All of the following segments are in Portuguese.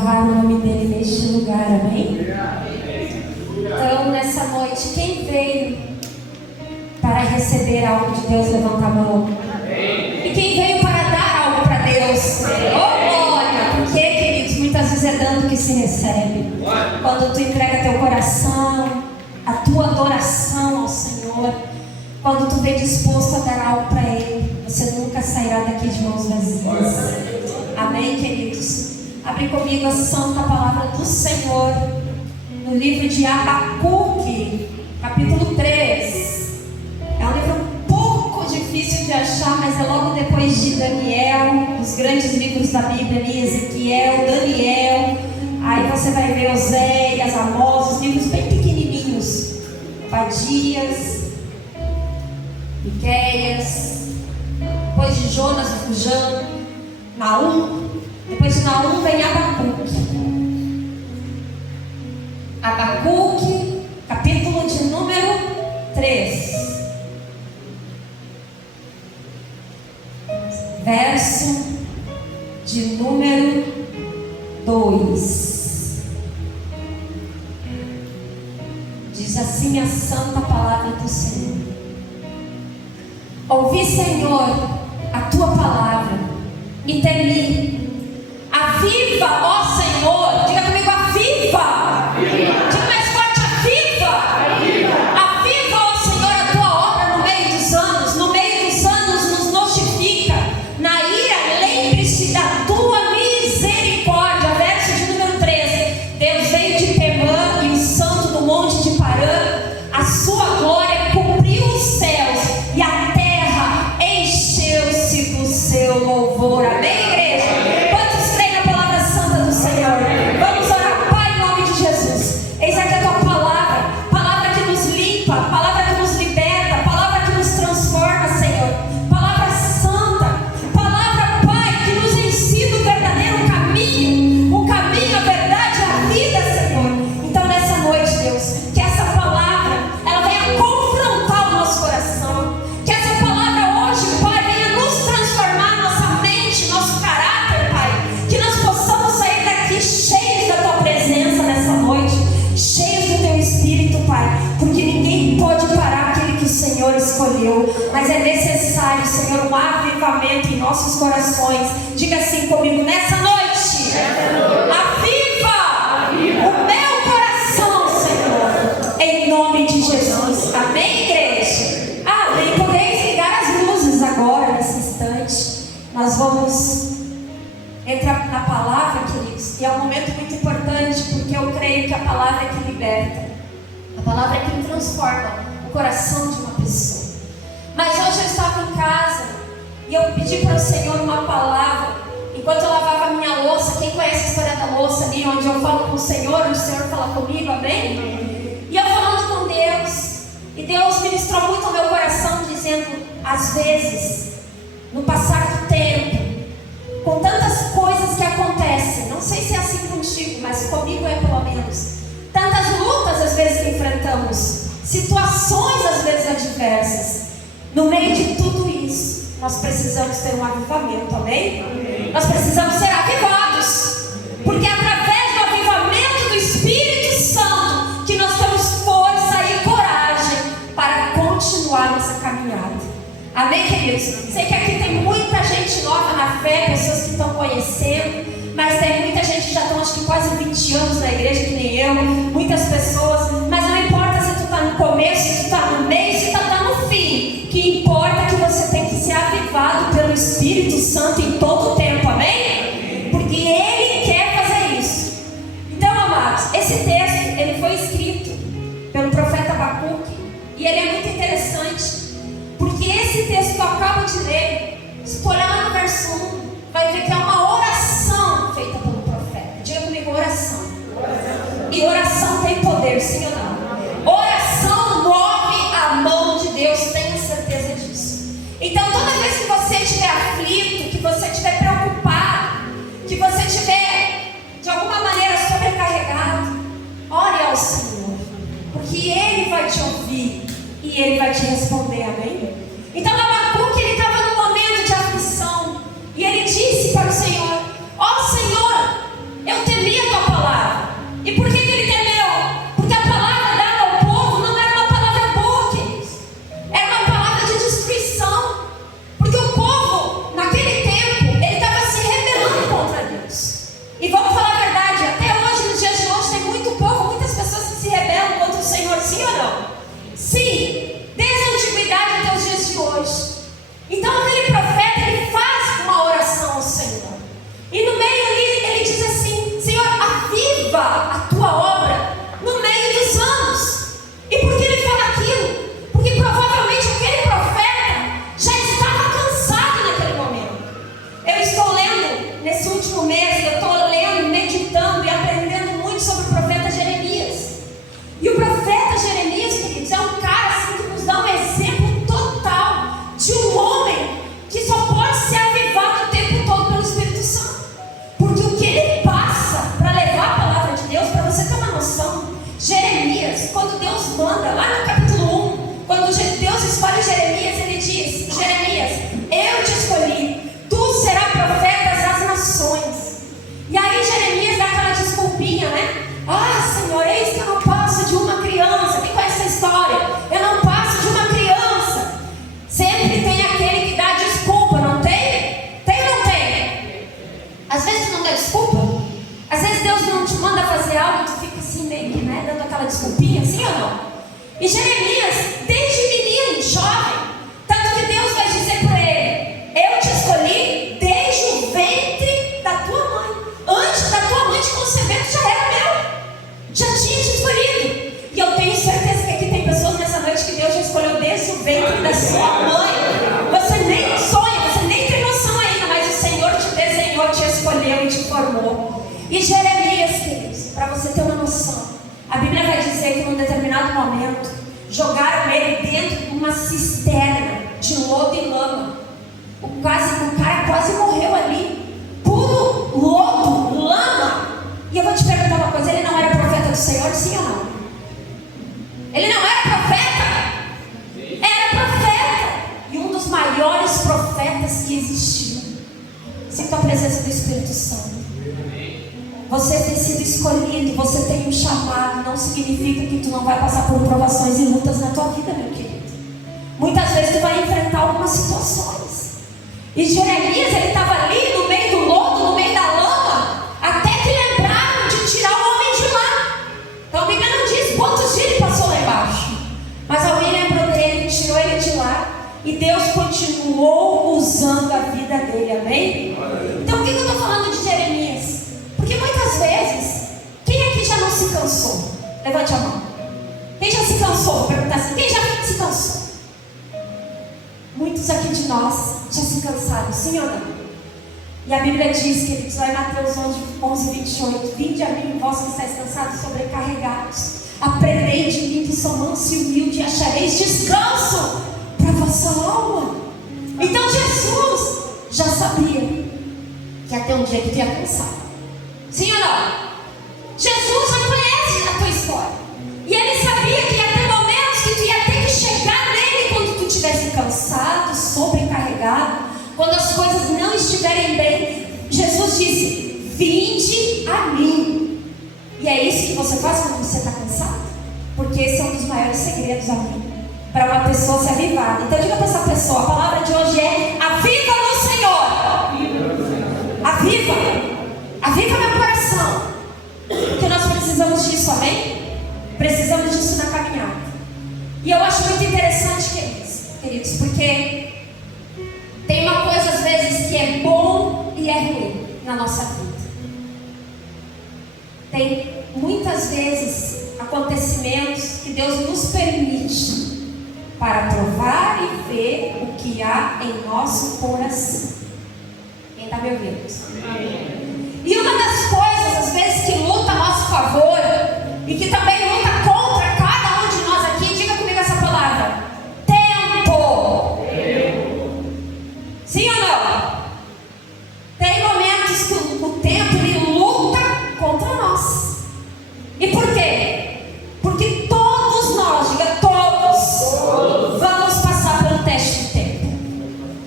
honrar o nome dele neste lugar, amém? Então, nessa noite, quem veio para receber algo de Deus, levanta a mão. E quem veio para dar algo para Deus? Glória! Porque, queridos, muitas vezes é dando que se recebe. Quando tu entrega teu coração, a tua adoração ao Senhor, quando tu vem disposto a dar algo para Ele, você nunca sairá daqui de mãos vazias. Amém, queridos? Abre comigo a santa palavra do Senhor no livro de Abacuque, capítulo 3. É um livro um pouco difícil de achar, mas é logo depois de Daniel, os grandes livros da Bíblia ali, Ezequiel, Daniel. Aí você vai ver Oséias, Amós, os livros bem pequenininhos. Obadias, Miqueias, depois de Jonas, Naum. Depois de Naum vem Abacuque. Abacuque, capítulo de número 3, verso de número 2. Diz assim a santa palavra do Senhor: ouvi, Senhor, a tua palavra e temi. Aviva, ó Senhor, diga comigo, aviva. Diga mais forte, aviva. Aviva, ó Senhor, a tua obra no meio dos anos. No meio dos anos nos notifica. Na ira, lembre-se da tua misericórdia. Verso de número 13. Deus veio de Temã e o santo do monte de Parã. A sua glória cobriu os céus e a terra encheu-se do seu louvor. Amém, igreja? Quantos creem na palavra santa do Senhor? Vamos orar. Pai, em nome de Jesus, eis aqui a tua palavra, palavra que nos limpa, palavra que nos liberta, palavra que nos transforma, Senhor, palavra santa, palavra, Pai, que nos ensina o verdadeiro caminho, a verdade e a vida, Senhor. Então nessa noite, Deus, que essa palavra, ela venha confrontar o nosso coração, que essa palavra hoje, Pai, venha nos transformar nossa mente, nosso caráter, Pai, que nós possamos sair daqui cheios da tua presença nessa noite, cheios do teu Espírito, Pai, porque ninguém pode parar aquele que o Senhor escolheu, mas é necessário, Senhor, um avivamento em nossos corações. Diga assim comigo, nessa noite, aviva o meu coração, Senhor, em nome de Jesus. Amém, igreja? Amém. Podeis ligar as luzes agora, nesse instante. Nós vamos entrar na palavra, queridos, e é um momento muito importante, porque eu creio que a palavra é que liberta, a palavra é que transforma o coração de uma pessoa. Mas hoje eu estava em casa e eu pedi para o Senhor uma palavra enquanto eu lavava a minha louça. Quem conhece a história da louça ali, onde eu falo com o Senhor, onde o Senhor fala comigo, amém? E eu falando com Deus, e Deus ministrou muito ao meu coração, dizendo, às vezes, no passar do tempo, com tantas coisas que acontecem, não sei se é assim contigo, mas comigo é pelo menos, tantas lutas às vezes que enfrentamos, situações às vezes adversas, no meio de tudo isso, nós precisamos ter um avivamento, amém? Nós precisamos ser avivados, porque é através do avivamento do Espírito Santo que nós temos força e coragem para continuar nossa caminhada. Amém, queridos? Sei que aqui tem muita gente nova na fé, pessoas que estão conhecendo, mas tem muita gente que já estão, acho que quase 20 anos na igreja, que nem eu, muitas pessoas, mas não importa se tu está no começo, se tu está no meio, se tu está no fim, o que importa é que você tem que ser avivado pelo Espírito Santo em todo o tempo, amém? Porque Ele quer fazer isso. Então, amados, esse texto, ele foi escrito pelo profeta Abacuque, e ele é muito interessante, porque esse texto que eu acabo de ler, se tu olhar lá no verso 1, vai ver que é uma oração feita pelo profeta. Diga comigo, oração. E oração tem poder, sim ou não? Oração move a mão de Deus, tenha certeza disso. Então toda vez que você estiver aflito, que você estiver preocupado, que você estiver de alguma maneira sobrecarregado, ore ao Senhor, porque Ele vai te ouvir e Ele vai te responder, amém? Então Abacuque, ele estava num momento de aflição, e ele disse para o Senhor, ó Senhor, eu temi a tua palavra. E por que ele temeu? Porque a palavra dada ao povo não era uma palavra boa, queridos. Era uma palavra de destruição. Porque o povo, naquele tempo, ele estava se rebelando contra Deus. E vamos falar a verdade, até hoje, nos dias de hoje, tem muito povo, muitas pessoas que se rebelam contra o Senhor, sim ou não? Sim, desde a antiguidade até os dias de hoje. Então aquele profeta, ele faz uma oração ao Senhor. E no meio ali, ele diz assim: Senhor, aviva a tua obra no meio dos anos. E por que ele fala aquilo? Porque provavelmente aquele profeta já estava cansado naquele momento. Eu estou lendo, nesse último mês, eu estou lendo, meditando e aprendendo muito sobre o profeta Jeremias. E o profeta Jeremias, queridos, é um cara assim que nos dá um exemplo total de um homem que só pode ser avivado o tempo todo pelo Espírito Santo. Porque o que ele passa para levar a palavra de Deus, para você ter uma noção, Jeremias, quando Deus manda, lá no capítulo 1, quando Deus escolhe Jeremias, ele diz: Jeremias, eu te escolhi, tu serás profeta das nações. E aí Jeremias dá aquela desculpinha, né? Ah, Senhor, eis que eu não passo de uma criança. Quem conhece essa história? Eu não passo de uma criança. Sempre tem aquele que dá desculpa, não tem? Tem ou não tem? Às vezes tu não dá desculpa. Às vezes Deus não te manda fazer algo e tu fica assim meio que, né, dando aquela desculpinha, sim ou não? E Jeremias, desde menino, jovem, tanto que Deus vai dizer para ele: eu te escolhi desde o ventre da tua mãe. Antes da tua mãe te conceber, tu já era meu. Já tinha te escolhido. E eu tenho certeza que aqui tem pessoas nessa noite que Deus já escolheu desde o ventre da sua mãe. Você nem sonha, você nem tem noção ainda, mas o Senhor te desenhou, te escolheu e te formou. E Jeremias, queridos, para você ter uma noção, a Bíblia vai dizer que num determinado momento jogaram ele dentro de uma cisterna de lodo e lama. O cara quase morreu ali. Puro lodo, lama. E eu vou te perguntar uma coisa: ele não era profeta do Senhor, sim ou não? Ele não era profeta? Era profeta. E um dos maiores profetas que existiu. Sinta a presença do Espírito Santo. Você tem sido escolhido, você tem um chamado. Não significa que tu não vai passar por provações e lutas na tua vida, meu querido. Muitas vezes tu vai enfrentar algumas situações. E Jeremias, ele estava ali no meio do lodo, no meio da lama, até que lembraram de tirar o homem de lá. Então a Bíblia não diz quantos dias ele passou lá embaixo, mas alguém lembrou dele, tirou ele de lá, e Deus continuou usando a vida dele, amém? Então o que eu estou falando de Jeremias? Porque muitas vezes, quem aqui já não se cansou? Levante a mão. Quem já se cansou? Vou perguntar assim: quem já se cansou? Muitos aqui de nós já se cansaram, sim ou não? E a Bíblia diz, queridos, lá em Mateus 11, 28: vinde a mim, vós que estáis cansados e sobrecarregados, aprendei de mim, que sou manso e humilde, e achareis descanso para a vossa alma. Então Jesus já sabia que ia ter um dia que tu ia cansar, sim ou não? Jesus já conhece a tua história, e ele sabia que ia ter momentos que tu ia ter que chegar nele quando tu estivesse cansado, sobrecarregado, quando as coisas não estiverem bem. Jesus disse: vinde a mim. E é isso que você faz quando você está cansado? Porque esse é um dos maiores segredos, amém, para uma pessoa se avivar. Então diga para essa pessoa: a palavra de hoje é: aviva no Senhor. Aviva. Aviva meu coração. Porque nós precisamos disso, amém? Precisamos disso na caminhada. E eu acho muito interessante, queridos, porque tem uma coisa às vezes que é bom e é ruim na nossa vida. Tem muitas vezes acontecimentos que Deus nos permite para provar e ver o que há em nosso coração. Quem está me ouvindo? Amém. E uma das coisas, às vezes, que luta a nosso favor e que também luta contra cada um de nós aqui, diga comigo essa palavra: tempo. Sim ou não? Tem momentos que o tempo ele luta contra nós. E por quê? Porque todos nós, diga todos, vamos passar pelo teste do tempo.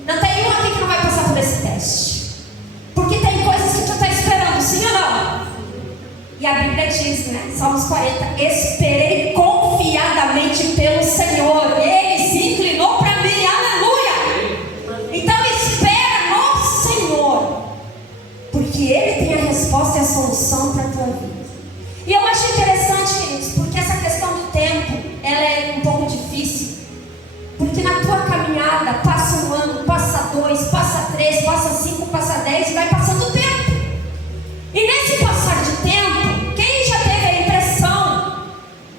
Não tem um aqui que não vai passar por esse teste. Porque tem coisas que tu está esperando, sim ou E a Bíblia diz, né? Salmos 40, esperei confiadamente pelo Senhor, Ele se inclinou para mim, aleluia. Então espera no Senhor, porque Ele tem a resposta e a solução para a tua vida. E eu acho interessante, queridos, porque essa questão do tempo, ela é um pouco difícil. Porque na tua caminhada, passa um ano, passa 2, passa 3, passa 5, passa 10 e vai passando o tempo. E nesse passar de tempo, quem já teve a impressão,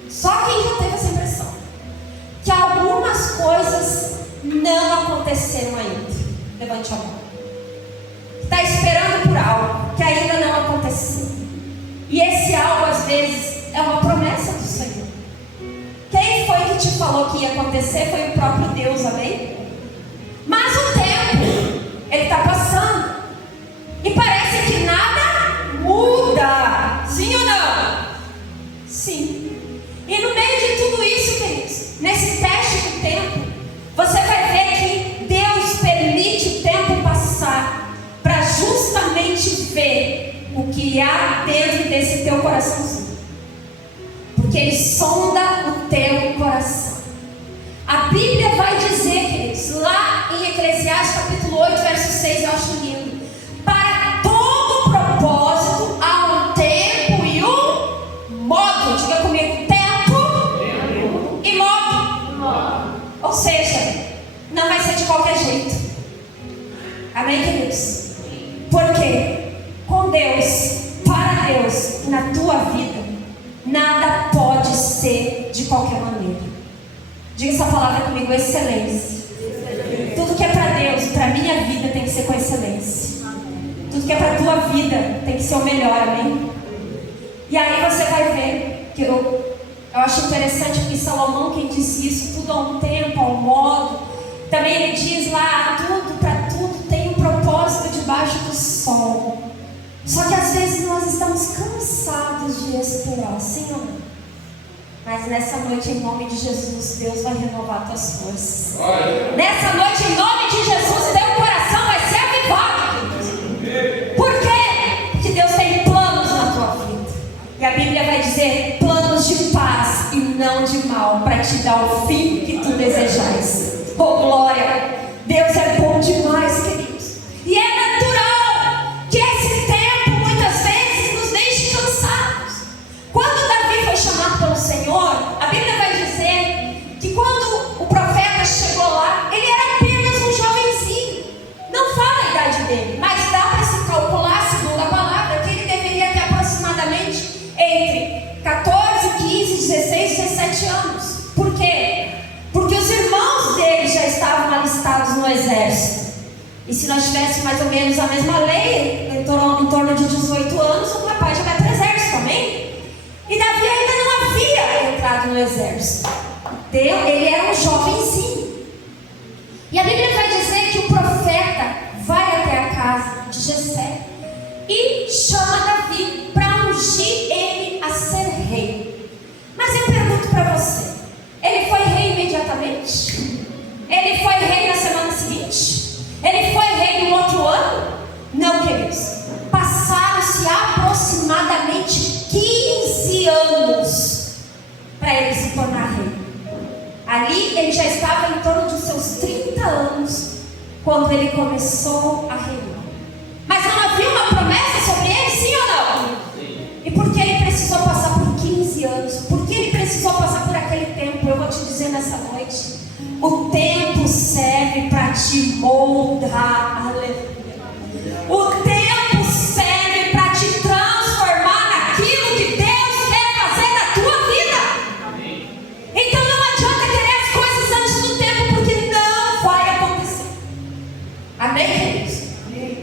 só quem já teve essa impressão, que algumas coisas não aconteceram ainda? Levante a mão. Está esperando por algo que ainda não aconteceu. E esse algo às vezes é uma promessa do Senhor. Quem foi que te falou que ia acontecer? Foi o próprio Deus, amém? Mas o tempo, ele está passando. E parece que nada muda. Sim ou não? Sim. E no meio de tudo isso, queridos, nesse teste do tempo, você vai ver que Deus permite o tempo passar para justamente ver o que há dentro desse teu coraçãozinho. Porque Ele sonda o teu coração. A Bíblia vai dizer, queridos, lá em Eclesiastes capítulo 8, verso 6, eu acho lindo. Para todo propósito há um tempo e um modo. Diga comigo, tempo e modo. Ou seja, não vai ser de qualquer jeito. Amém, queridos? Por quê? Com Deus, para Deus, na tua vida, nada pode ser de qualquer maneira. Diga essa palavra comigo, excelência. Tudo que é para Deus e para a minha vida tem que ser com excelência. Tudo que é para a tua vida tem que ser o melhor, amém? E aí você vai ver que eu acho interessante que Salomão, quem disse isso, tudo há um tempo, há um modo. Também ele diz lá, tudo para tudo tem um propósito debaixo do sol. Só que às vezes nós estamos cansados de esperar, sim ou não? Mas nessa noite, em nome de Jesus, Deus vai renovar tuas forças. Nessa noite, em nome de Jesus, teu coração vai ser avivado. Por quê? Porque Deus tem planos na tua vida. E a Bíblia vai dizer, planos de paz e não de mal, para te dar o fim que tu desejais. Oh glória! Deus é bom demais, queridos. E é natural que esse tempo muitas vezes nos deixe cansados. Quando Davi foi chamado pelo Senhor, a Bíblia vai dizer que quando o profeta chegou lá, ele era apenas um jovenzinho. Não fala a idade dele, mas dá para se calcular, segundo a palavra, que ele deveria ter aproximadamente entre 14, 15, 16, 17 anos. Por quê? Porque os irmãos dele já estavam alistados no exército. E se nós tivéssemos mais ou menos a mesma lei, em torno de 18 anos, o rapaz já vai para o exército, amém? E Davi ainda não havia entrado no exército. Ele era um jovenzinho. E a Bíblia vai dizer que o profeta vai até a casa de Jessé e chama Davi para ungir ele a ser rei. Mas eu pergunto para você, ele foi rei imediatamente? Ele foi rei na semana seguinte? Ele foi rei no outro ano? Não, queridos. Passaram-se aproximadamente 15 anos para ele se tornar rei. Ali ele já estava em torno dos seus 30 anos quando ele começou a reinar. Mas não havia uma promessa sobre ele, sim ou não? E por que ele precisou passar por 15 anos? Por que ele precisou passar por aquele tempo? Eu vou te dizer nessa noite. O tempo serve para te moldar. Aleluia. O tempo serve para te transformar naquilo que Deus quer fazer na tua vida. Então não adianta querer as coisas antes do tempo, porque não vai acontecer. Amém, queridos?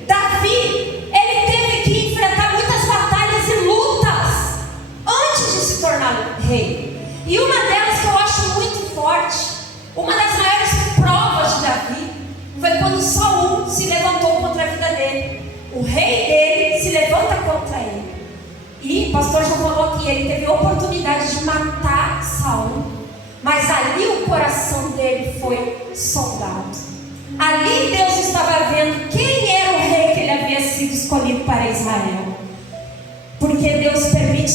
Davi, ele teve que enfrentar muitas batalhas e lutas antes de se tornar rei. E uma delas que eu acho muito forte, uma das maiores provas de Davi, foi quando Saul se levantou contra a vida dele. O rei dele se levanta contra ele. E o pastor já falou aqui, ele teve a oportunidade de matar Saul. Mas ali o coração dele foi sondado. Ali Deus estava vendo quem era o rei que ele havia sido escolhido para Israel. Porque Deus permite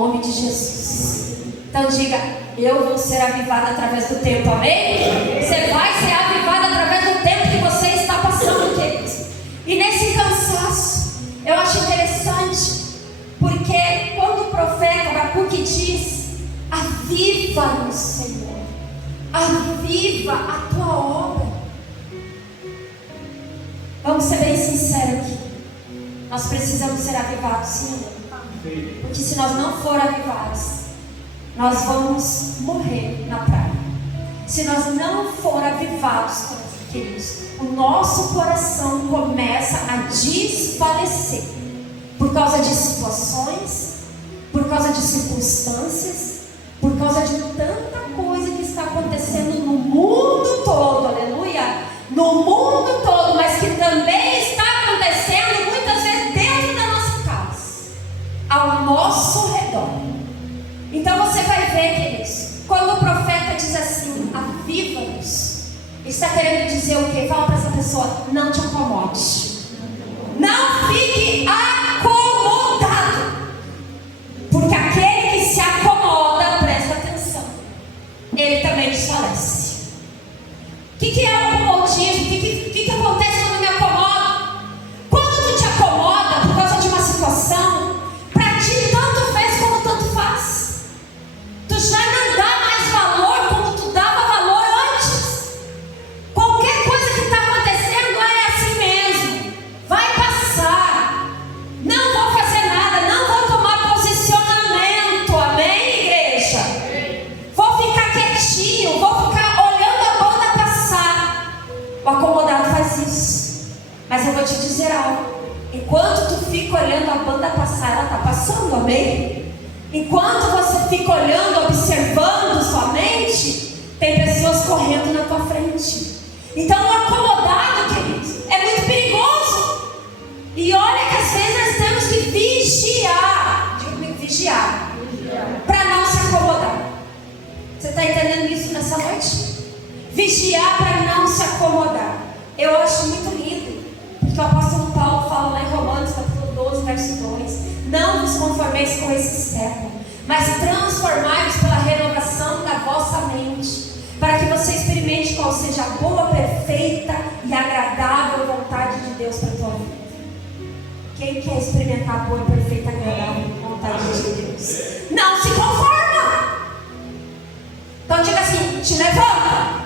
nome de Jesus. Então diga: eu vou ser avivada através do tempo, amém? Você vai ser avivada através do tempo que você está passando, queridos. E nesse cansaço, eu acho interessante, porque quando o profeta Abacuque diz: aviva-nos, Senhor, aviva a tua obra. Vamos ser bem sinceros aqui. Nós precisamos ser avivados, sim. Porque se nós não for avivados, nós vamos morrer na praia. Se nós não for avivados, queridos, o nosso coração começa a desfalecer. Por causa de situações, por causa de circunstâncias, por causa de tanta coisa que está acontecendo no mundo todo, aleluia, no mundo todo, mas que também está acontecendo muitas vezes dentro da nossa casa, ao nosso redor. Então você vai ver, queridos, quando o profeta diz assim: aviva-nos, ele está querendo dizer o quê? Fala para essa pessoa: não te acomode, não fique acomodado, porque aquele que se acomoda, presta atenção, ele também desfalece. O que é o acomodismo? O que acontece quando eu me acomodo? Quando tu te acomoda por causa de uma situação, para ti tanto fez como tanto faz. Tu já não dá mais valor como tu dava valor antes. Qualquer coisa que está acontecendo é assim mesmo. Vai passar. Não vou fazer nada, não vou tomar posicionamento. Amém, igreja? Vou ficar quietinho, vou ficar olhando a banda passar. O acomodado faz isso. Mas eu vou te dizer algo: enquanto tu fica olhando a banda passar, ela está passando, amém? Enquanto você fica olhando, observando somente, tem pessoas correndo na tua frente. Então o acomodado, queridos, é muito perigoso. E olha que às vezes nós temos que vigiar. Diga comigo: vigiar. Para não se acomodar. Você está entendendo isso nessa noite? Vigiar para não se acomodar. Eu acho muito lindo, porque o apóstolo Paulo fala lá em Romanos capítulo 12, verso 2: não vos conformeis com esse século, mas transformai-vos pela renovação da vossa mente, para que você experimente qual seja a boa, perfeita e agradável vontade de Deus para a tua vida. Quem quer experimentar a boa, perfeita e agradável vontade de Deus? Não se conforma. Então diga assim: te levanta.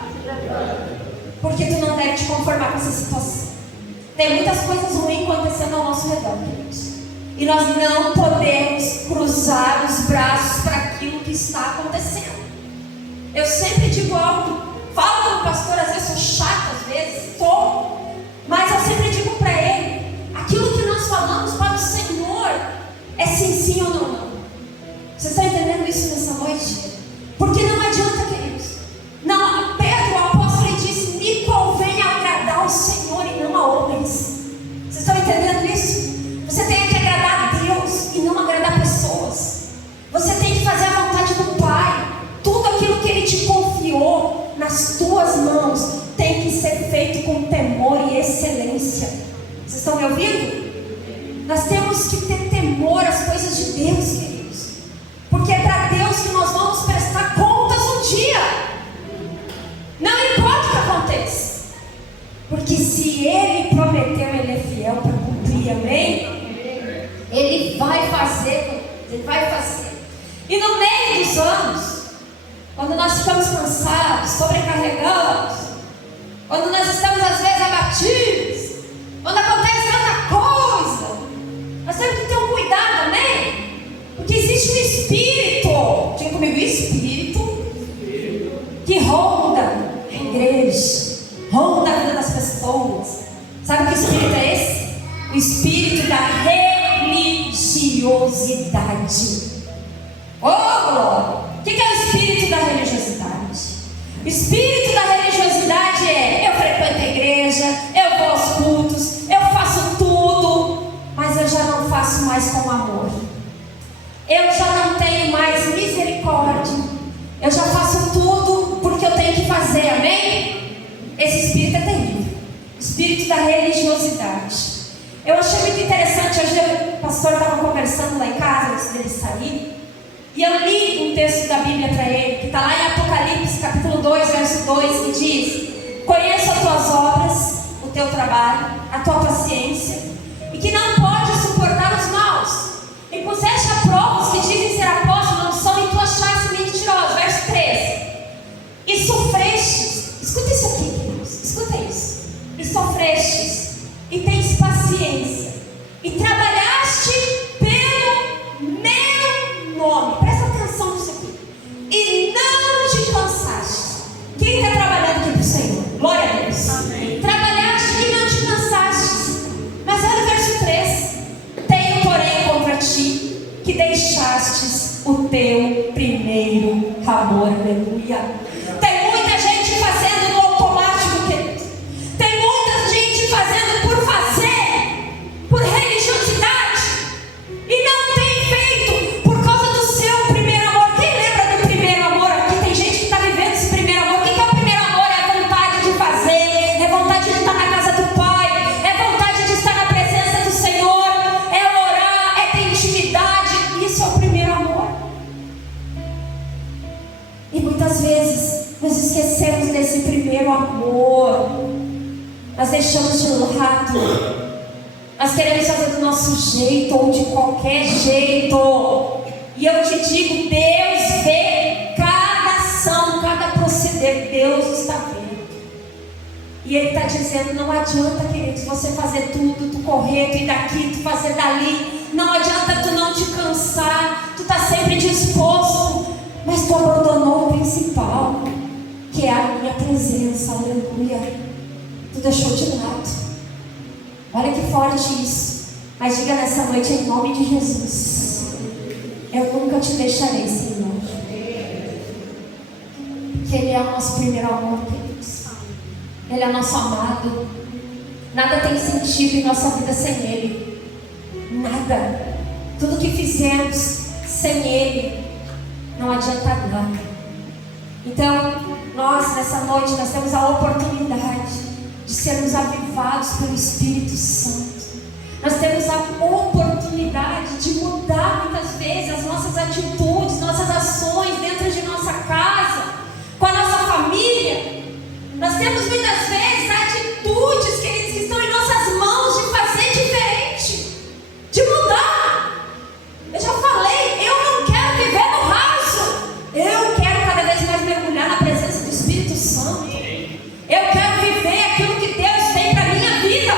Porque tu não deve te conformar com essa situação. Tem muitas coisas ruins acontecendo ao nosso redor, queridos, e nós não podemos cruzar os braços para aquilo que está acontecendo. Eu sempre digo algo, falo como pastor, às vezes sou chata, às vezes estou, mas eu sempre digo para ele: aquilo que nós falamos para o Senhor é sim ou não. Vocês estão entendendo isso nessa noite? Porque não adianta, queridos. Não, Pedro, o apóstolo, ele disse: me convém agradar ao Senhor e não a homens. Vocês estão entendendo isso? Você tem que agradar a Deus e não agradar pessoas. Você tem que fazer a vontade do Pai. Tudo aquilo que Ele te confiou nas tuas mãos tem que ser feito com temor e excelência. Vocês estão me ouvindo? Nós temos que ter temor às coisas de Deus, queridos, porque é para Deus que nós vamos prestar contas um dia. Não importa o que aconteça, porque se Ele prometeu, Ele é fiel para cumprir, amém? Ele vai fazer, Ele vai fazer. E no meio dos anos, quando nós ficamos cansados, sobrecarregados, quando nós estamos às vezes abatidos, quando acontece tanta coisa, nós temos que ter um cuidado, amém? Porque existe um espírito, diga comigo, espírito que ronda a igreja, ronda a vida das pessoas. Sabe que espírito é esse? O espírito da religiosidade. Oh, glória! O que é o espírito da religiosidade? O espírito da religiosidade é: eu frequento a igreja, eu vou aos cultos, eu faço tudo, mas eu já não faço mais com amor. Eu já não tenho mais misericórdia. Eu já faço tudo porque eu tenho que fazer, amém? Esse espírito é terrível. O espírito da religiosidade. Eu achei muito interessante, hoje o pastor estava conversando lá em casa, antes dele sair, E eu li um texto da Bíblia para ele, que está lá em Apocalipse, capítulo 2, verso 2, que diz: conheço as tuas obras, o teu trabalho, a tua paciência, e que não pode suportar os maus. E puseste a prova os que dizem ser apóstolos, não são, e tu achaste mentirosos. Verso 3. E sofrestes, escuta isso aqui, queridos, escuta isso. E sofrestes, e tens paciência, e trabalhaste pelo meu nome. Presta atenção nisso aqui. E não te cansaste. Quem está trabalhando aqui para o Senhor? Glória a Deus. Amém. Trabalhaste e não te cansaste. Mas olha o verso 3. Tenho, porém, contra ti que deixastes o teu primeiro amor. Aleluia. Tem muita gente fazendo no automático, querido. Tem muita gente fazendo por fazer, por religiosidade, e não tem feito por causa do seu primeiro amor. Quem lembra do primeiro amor aqui? Tem gente que está vivendo esse primeiro amor. O que é o primeiro amor? É a vontade de fazer, é a vontade de estar na casa do Pai, é a vontade de estar na presença do Senhor, é orar, é ter intimidade. Isso é o primeiro amor. E muitas vezes nós esquecemos desse primeiro amor. Nós deixamos de lado. Nós queremos fazer do nosso jeito ou de qualquer jeito. E eu te digo, Deus vê cada ação, cada proceder. Deus está vendo. E Ele está dizendo: não adianta, queridos, você fazer tudo, tu correr, tu ir daqui, tu fazer dali. Não adianta tu não te cansar. Tu está sempre disposto, mas tu abandonou o principal, que é a minha presença. Aleluia. Tu deixou de lado. Olha que forte isso. Mas diga nessa noite, em nome de Jesus: eu nunca te deixarei, Senhor. Que Ele é o nosso primeiro amor, queridos. Ele é o nosso amado. Nada tem sentido em nossa vida sem Ele. Nada. Tudo que fizemos sem Ele não adianta nada. Então, nós nessa noite, nós temos a oportunidade de sermos avivados pelo Espírito Santo. Nós temos a oportunidade de mudar muitas vezes as nossas atitudes, nossas ações dentro de nossa casa, com a nossa família. Nós temos muitas vezes atitudes, queridos, que estão em nossas mãos de fazer diferente, de mudar. Eu já falei, eu não quero viver no raso. Eu quero cada vez mais mergulhar na presença do Espírito Santo. Eu quero viver aquilo que Deus tem para a minha vida.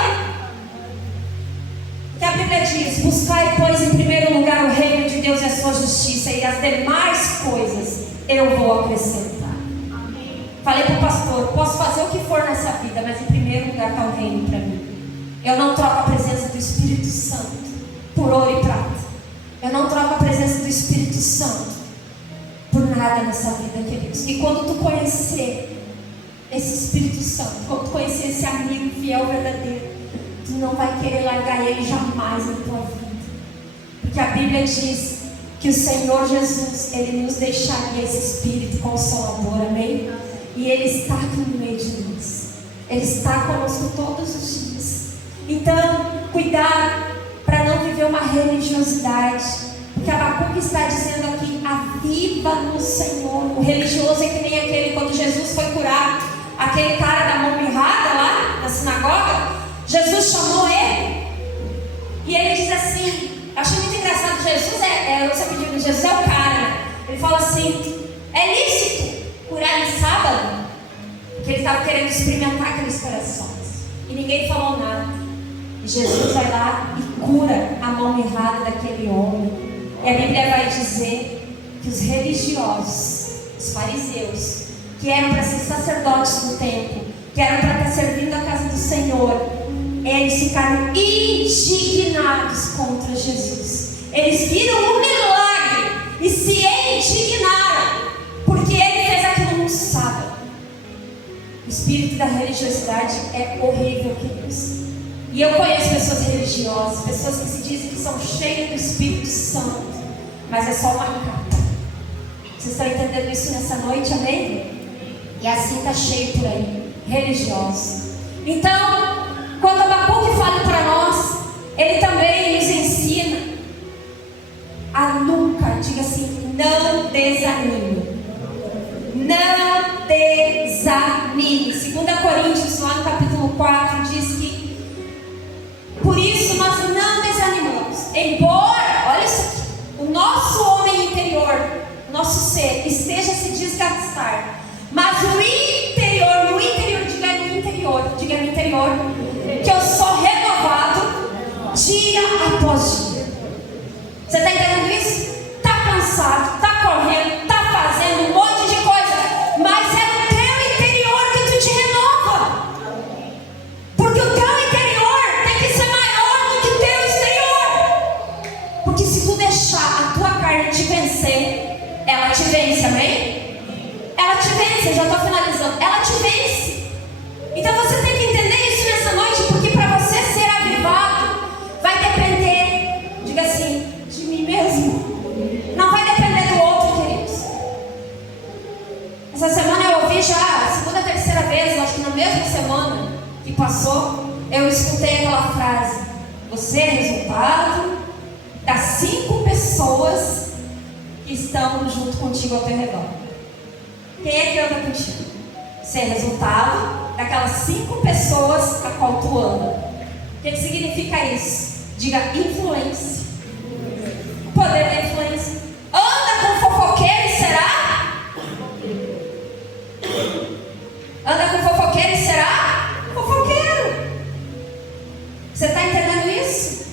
Que a Bíblia diz: buscai, pois, em primeiro lugar o reino de Deus e a sua justiça, e as demais coisas eu vou acrescentar. Falei para o pastor: posso fazer o que for nessa vida, mas em primeiro lugar está o reino para mim. Eu não troco a presença do Espírito Santo por ouro e prata. Eu não troco a presença do Espírito Santo por nada nessa vida, queridos. E quando tu conhecer esse Espírito Santo, quando tu conhecer esse amigo fiel, verdadeiro, tu não vai querer largar ele jamais na tua vida. Porque a Bíblia diz que o Senhor Jesus, Ele nos deixaria esse Espírito Consolador, amém? E Ele está aqui no meio de nós. Ele está conosco todos os dias. Então, cuidado para não viver uma religiosidade. Porque Abacuque está dizendo aqui: aviva no Senhor. O religioso é que nem aquele, quando Jesus foi curar aquele cara da mão mirrada lá na sinagoga. Jesus chamou ele e ele diz assim, achei muito engraçado, você pediu, Jesus é o cara. Ele fala assim: é lícito curar em sábado? Porque ele estava querendo experimentar aqueles corações. E ninguém falou nada. E Jesus vai lá e cura a mão mirrada daquele homem. E a Bíblia vai dizer que os religiosos, os fariseus, que eram para ser sacerdotes do templo, que eram para estar servindo a casa do Senhor, eles ficaram indignados contra Jesus. Eles viram um milagre e se indignaram, porque ele fez aquilo no sábado. O espírito da religiosidade é horrível, queridos. E eu conheço pessoas religiosas, pessoas que se dizem que são cheias do Espírito Santo, mas é só uma capa. Vocês estão entendendo isso nessa noite, amém? E assim está cheio por aí, religiosos. Então, quando Abacuque fala para nós, ele também nos ensina a nunca, diga assim, não Não desanime. 2 Coríntios, lá no capítulo 4, diz que por isso nós não desanimamos. Embora, olha isso aqui, o nosso homem interior, nosso ser, esteja a se desgastar, mas no interior, diga no interior, que eu sou renovado dia após dia. Você está entendendo isso? Está cansado, está correndo, está fazendo um monte de coisa, mas é o teu interior que tu te renova. Porque o teu interior tem que ser maior do que o teu exterior. Porque se tu deixar a tua carne te vencer, ela te vence, amém? Ela te vence, eu já estou finalizando. Ela te vence. Então você tem que entender isso nessa noite, porque para você ser avivado, vai depender, diga assim, de mim mesmo. Não vai depender do outro, queridos. Essa semana eu ouvi já, a segunda, terceira vez, acho que na mesma semana que passou, eu escutei aquela frase: você é resultado das 5 pessoas que estão junto contigo ao teu redor. Quem é que anda contigo? Você é resultado daquelas 5 pessoas a qual tu anda. O que significa isso? Diga influência. O poder da influência. Anda com fofoqueiro e será? Anda com fofoqueiro e será? Fofoqueiro. Você está entendendo isso?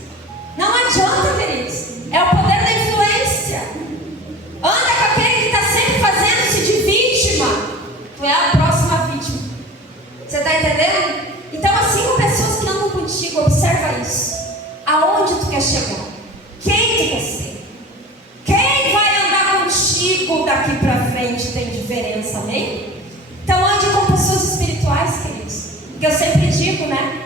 Não adianta, queridos. É o poder da influência. Anda com aquele que está sempre fazendo-se de vítima. Tu é a próxima vítima. Você está entendendo? Então, as 5 pessoas que andam contigo, observa isso. Aonde tu quer chegar? Quem tu quer ser? Quem vai andar contigo daqui para frente tem diferença, amém? Então, ande com pessoas espirituais, queridos. Porque eu sempre digo, né?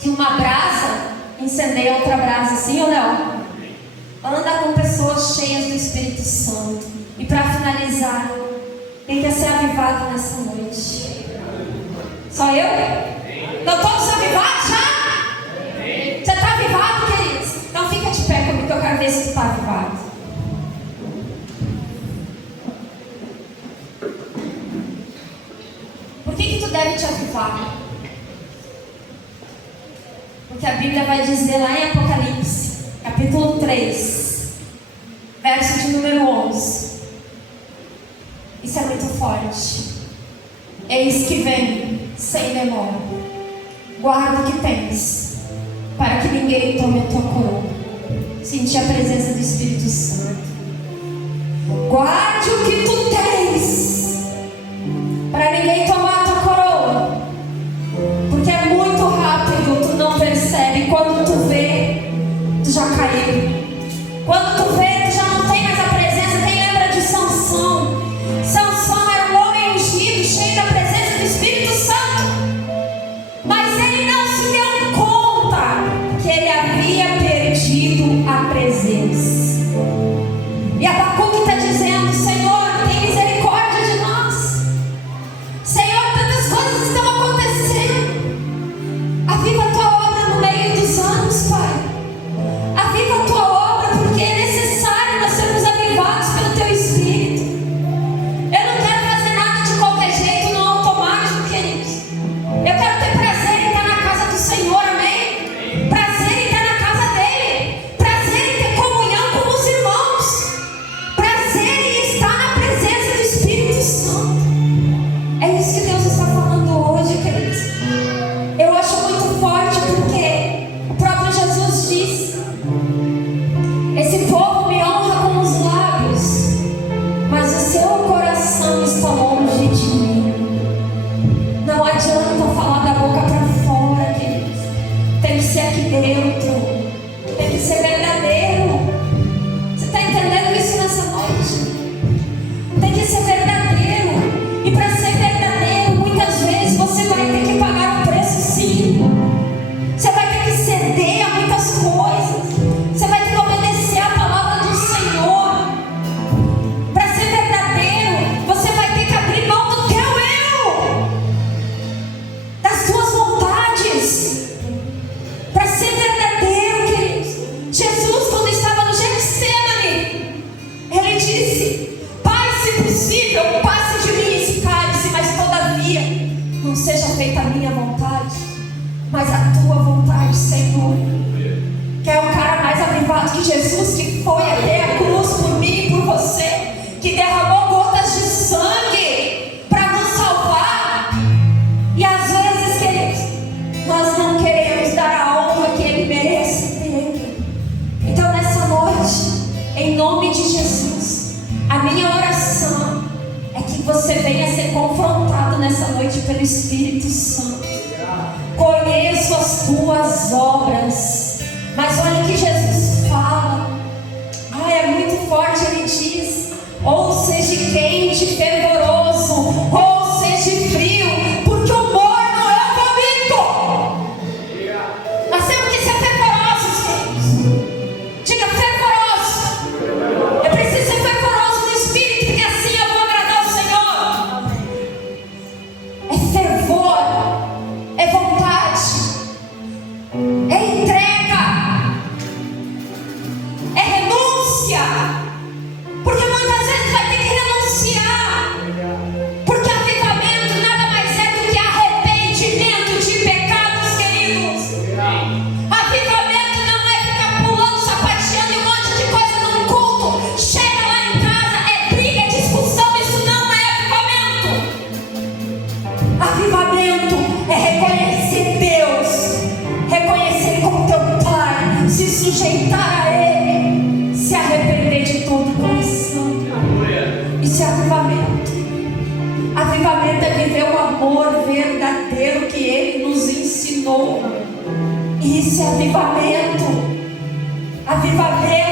Que uma brasa incendeia outra brasa, sim ou não? Anda com pessoas cheias do Espírito Santo. E para finalizar, quem quer ser avivado nessa noite? Só eu? Estão todos avivados já? Você está avivado, queridos? Então fica de pé comigo que eu quero ver se tu está avivado. Por que tu deve te avivar? Porque a Bíblia vai dizer lá em Apocalipse, capítulo 3, verso de número 11. Isso é muito forte. Eis que vem sem demora. Guarda o que tens, para que ninguém tome a tua coroa. Sentir a presença do Espírito Santo. Guarde o que tu tens, para ninguém tomar a tua coroa. Porque é muito rápido, tu não percebe. Quando tu vê, tu já caiu. Quando tu vê, tu já não tem mais a presença. Quem lembra de Sansão? Sansão era um homem ungido, cheio da presença do Espírito Santo. Mas ele não se deu conta que ele havia perdido a presença. E Abacuque está dizendo: Senhor, tem misericórdia de de Jesus que foi até a cruz por mim e por você, que derramou gotas de sangue para nos salvar. E às vezes, queridos, nós não queremos dar a honra que Ele merece ter. Então nessa noite, em nome de Jesus, a minha oração é que você venha ser confrontado nessa noite pelo Espírito Santo. Conheço as tuas obras, mas olha o que Jesus fala. É muito forte. Ele diz: ou seja quente, fervoroso, ou seja frio, porque o morno é o vomito. Nós temos que ser fervorosos, queridos. Diga fervoroso. Eu preciso ser fervoroso no Espírito, porque assim eu vou agradar o Senhor. É fervor, é vontade, é entrega, é renúncia. Porque muitas vezes vai ter que renunciar. Porque avivamento nada mais é do que arrependimento de pecados, queridos. Avivamento não é ficar pulando, sapateando e um monte de coisa num culto. Chega lá em casa, é briga, é discussão. Isso não é avivamento. Avivamento é reconhecer Deus, reconhecer como teu Pai, se sujeitar a Ele, se arrepender de todo o coração. Isso é avivamento. Avivamento é viver o amor verdadeiro que Ele nos ensinou. Isso é avivamento. Avivamento